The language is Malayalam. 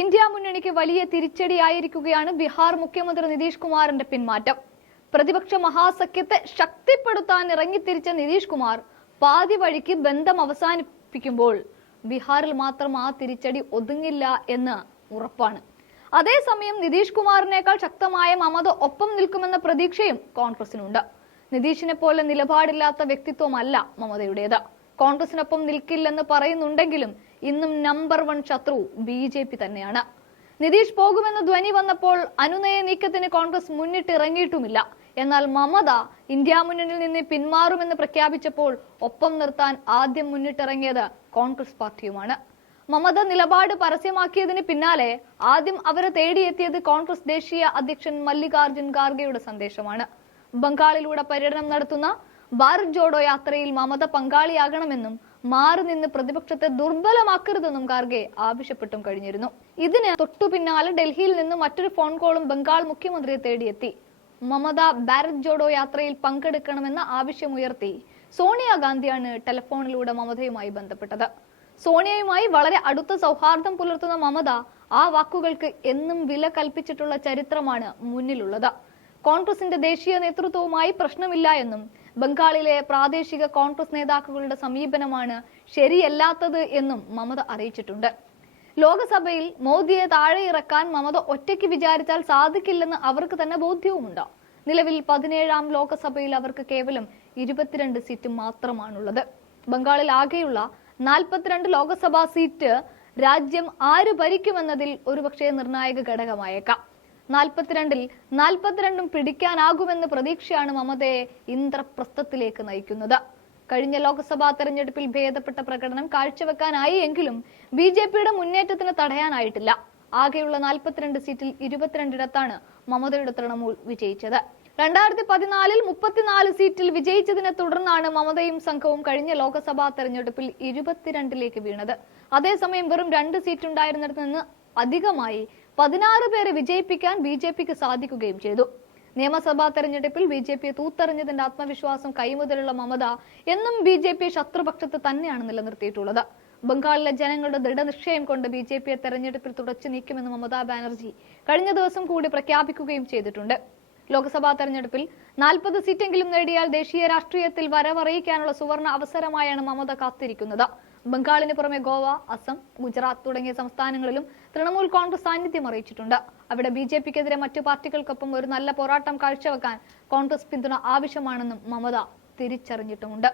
ഇന്ത്യ മുന്നണിക്ക് വലിയ തിരിച്ചടിയായിരിക്കുകയാണ് ബീഹാർ മുഖ്യമന്ത്രി നിതീഷ് കുമാറിന്റെ പിന്മാറ്റം. പ്രതിപക്ഷ മഹാസഖ്യത്തെ ശക്തിപ്പെടുത്താൻ ഇറങ്ങിത്തിരിച്ച നിതീഷ് കുമാർ പാതി വഴിക്ക് ബന്ധം അവസാനിപ്പിക്കുമ്പോൾ ബീഹാറിൽ മാത്രം ആ തിരിച്ചടി ഒതുങ്ങില്ല എന്ന് ഉറപ്പാണ്. അതേസമയം നിതീഷ് കുമാറിനേക്കാൾ ശക്തമായ മമത ഒപ്പം നിൽക്കുമെന്ന പ്രതീക്ഷയും കോൺഗ്രസിനുണ്ട്. നിതീഷിനെ പോലെ നിലപാടില്ലാത്ത വ്യക്തിത്വമല്ല മമതയുടേത്. കോൺഗ്രസിനൊപ്പം നിൽക്കില്ലെന്ന് പറയുന്നുണ്ടെങ്കിലും ഇന്നും നമ്പർ വൺ ശത്രു ബി ജെ പി തന്നെയാണ്. നിതീഷ് പോകുമെന്ന ധ്വനി വന്നപ്പോൾ അനുനയ നീക്കത്തിന് കോൺഗ്രസ് മുന്നിട്ടിറങ്ങിയിട്ടുമില്ല. എന്നാൽ മമത ഇന്ത്യ മുന്നണിയിൽ നിന്ന് പിന്മാറുമെന്ന് പ്രഖ്യാപിച്ചപ്പോൾ ഒപ്പം നിർത്താൻ ആദ്യം മുന്നിട്ടിറങ്ങിയത് കോൺഗ്രസ് പാർട്ടിയുമാണ്. മമത നിലപാട് പരസ്യമാക്കിയതിന് പിന്നാലെ ആദ്യം അവരെ തേടിയെത്തിയത് കോൺഗ്രസ് ദേശീയ അധ്യക്ഷൻ മല്ലികാർജുൻ ഖാർഗെയുടെ സന്ദേശമാണ്. ബംഗാളിലൂടെ പര്യടനം നടത്തുന്ന ഭാരത് ജോഡോ യാത്രയിൽ മമത പങ്കാളിയാകണമെന്നും മാറി നിന്ന് പ്രതിപക്ഷത്തെ ദുർബലമാക്കരുതെന്നും ഖാർഗെ ആവശ്യപ്പെട്ടും കഴിഞ്ഞിരുന്നു. ഇതിന് തൊട്ടു പിന്നാലെ ഡൽഹിയിൽ നിന്ന് മറ്റൊരു ഫോൺ കോളും ബംഗാൾ മുഖ്യമന്ത്രിയെ തേടിയെത്തി. മമത ഭാരത് ജോഡോ യാത്രയിൽ പങ്കെടുക്കണമെന്ന ആവശ്യമുയർത്തി സോണിയാഗാന്ധിയാണ് ടെലഫോണിലൂടെ മമതയുമായി ബന്ധപ്പെട്ടത്. സോണിയയുമായി വളരെ അടുത്ത സൗഹാർദ്ദം പുലർത്തുന്ന മമത ആ വാക്കുകൾക്ക് എന്നും വില കൽപ്പിച്ചിട്ടുള്ള ചരിത്രമാണ് മുന്നിലുള്ളത്. കോൺഗ്രസിന്റെ ദേശീയ നേതൃത്വവുമായി പ്രശ്നമില്ല എന്നും ബംഗാളിലെ പ്രാദേശിക കോൺഗ്രസ് നേതാക്കളുടെ സമീപനമാണ് ശരിയല്ലാത്തത് എന്നും മമത അറിയിച്ചിട്ടുണ്ട്. ലോകസഭയിൽ മോദിയെ താഴെ ഇറക്കാൻ മമത ഒറ്റയ്ക്ക് വിചാരിച്ചാൽ സാധിക്കില്ലെന്ന് അവർക്ക് തന്നെ ബോധ്യവുമുണ്ട്. നിലവിൽ പതിനേഴാം ലോക്സഭയിൽ അവർക്ക് കേവലം ഇരുപത്തിരണ്ട് സീറ്റ് മാത്രമാണുള്ളത്. ബംഗാളിൽ ആകെയുള്ള നാൽപ്പത്തിരണ്ട് ലോക്സഭാ സീറ്റ് രാജ്യം ആര് ഭരിക്കുമെന്നതിൽ ഒരുപക്ഷെ നിർണായക ഘടകമായേക്കാം. നാൽപ്പത്തിരണ്ടിൽ നാൽപ്പത്തിരണ്ടും പിടിക്കാനാകുമെന്ന പ്രതീക്ഷയാണ് മമതയെ ഇന്ദ്രപ്രസ്ഥത്തിലേക്ക് നയിക്കുന്നത്. കഴിഞ്ഞ ലോക്സഭാ തെരഞ്ഞെടുപ്പിൽ ഭേദപ്പെട്ട പ്രകടനം കാഴ്ചവെക്കാനായി എങ്കിലും ബി ജെ പിയുടെ മുന്നേറ്റത്തിന് തടയാനായിട്ടില്ല. ആകെയുള്ള നാൽപ്പത്തിരണ്ട് സീറ്റിൽ ഇരുപത്തിരണ്ടിടത്താണ് മമതയുടെ തൃണമൂൽ വിജയിച്ചത്. രണ്ടായിരത്തി പതിനാലിൽ മുപ്പത്തിനാല് സീറ്റിൽ വിജയിച്ചതിനെ തുടർന്നാണ് മമതയും സംഘവും കഴിഞ്ഞ ലോക്സഭാ തെരഞ്ഞെടുപ്പിൽ ഇരുപത്തിരണ്ടിലേക്ക് വീണത്. അതേസമയം വെറും രണ്ട് സീറ്റ് ഉണ്ടായിരുന്നിടത്ത് നിന്ന് അധികമായി പതിനാറ് പേരെ വിജയിപ്പിക്കാൻ ബി ജെ പിക്ക് സാധിക്കുകയും ചെയ്തു. നിയമസഭാ തെരഞ്ഞെടുപ്പിൽ ബി ജെ പിയെ തൂത്തെറിഞ്ഞതിന്റെ ആത്മവിശ്വാസം കൈമുതലുള്ള മമത എന്നും ബി ജെ പി ശത്രുപക്ഷത്ത് തന്നെയാണ് നിലനിർത്തിയിട്ടുള്ളത്. ബംഗാളിലെ ജനങ്ങളുടെ ദൃഢനിശ്ചയം കൊണ്ട് ബി ജെ പിയെ തെരഞ്ഞെടുപ്പിൽ തുടച്ചു നീക്കുമെന്ന് മമതാ ബാനർജി കഴിഞ്ഞ ദിവസം കൂടി പ്രഖ്യാപിക്കുകയും ചെയ്തിട്ടുണ്ട്. ലോക്സഭാ തെരഞ്ഞെടുപ്പിൽ നാൽപ്പത് സീറ്റെങ്കിലും നേടിയാൽ ദേശീയ രാഷ്ട്രീയത്തിൽ വരവറിയിക്കാനുള്ള സുവർണ അവസരമായാണ് മമത കാത്തിരിക്കുന്നത്. ബംഗാളിന് പുറമെ ഗോവ അസം ഗുജറാത്ത് തുടങ്ങിയ സംസ്ഥാനങ്ങളിലും തൃണമൂൽ കോൺഗ്രസ് സാന്നിധ്യം അറിയിച്ചിട്ടുണ്ട്. അവിടെ ബി ജെ പിക്കെതിരെ മറ്റു പാർട്ടികൾക്കൊപ്പം ഒരു നല്ല പോരാട്ടം കാഴ്ചവെക്കാൻ കോൺഗ്രസ് പിന്തുണ ആവശ്യമാണെന്നും മമത തിരിച്ചറിഞ്ഞിട്ടുമുണ്ട്.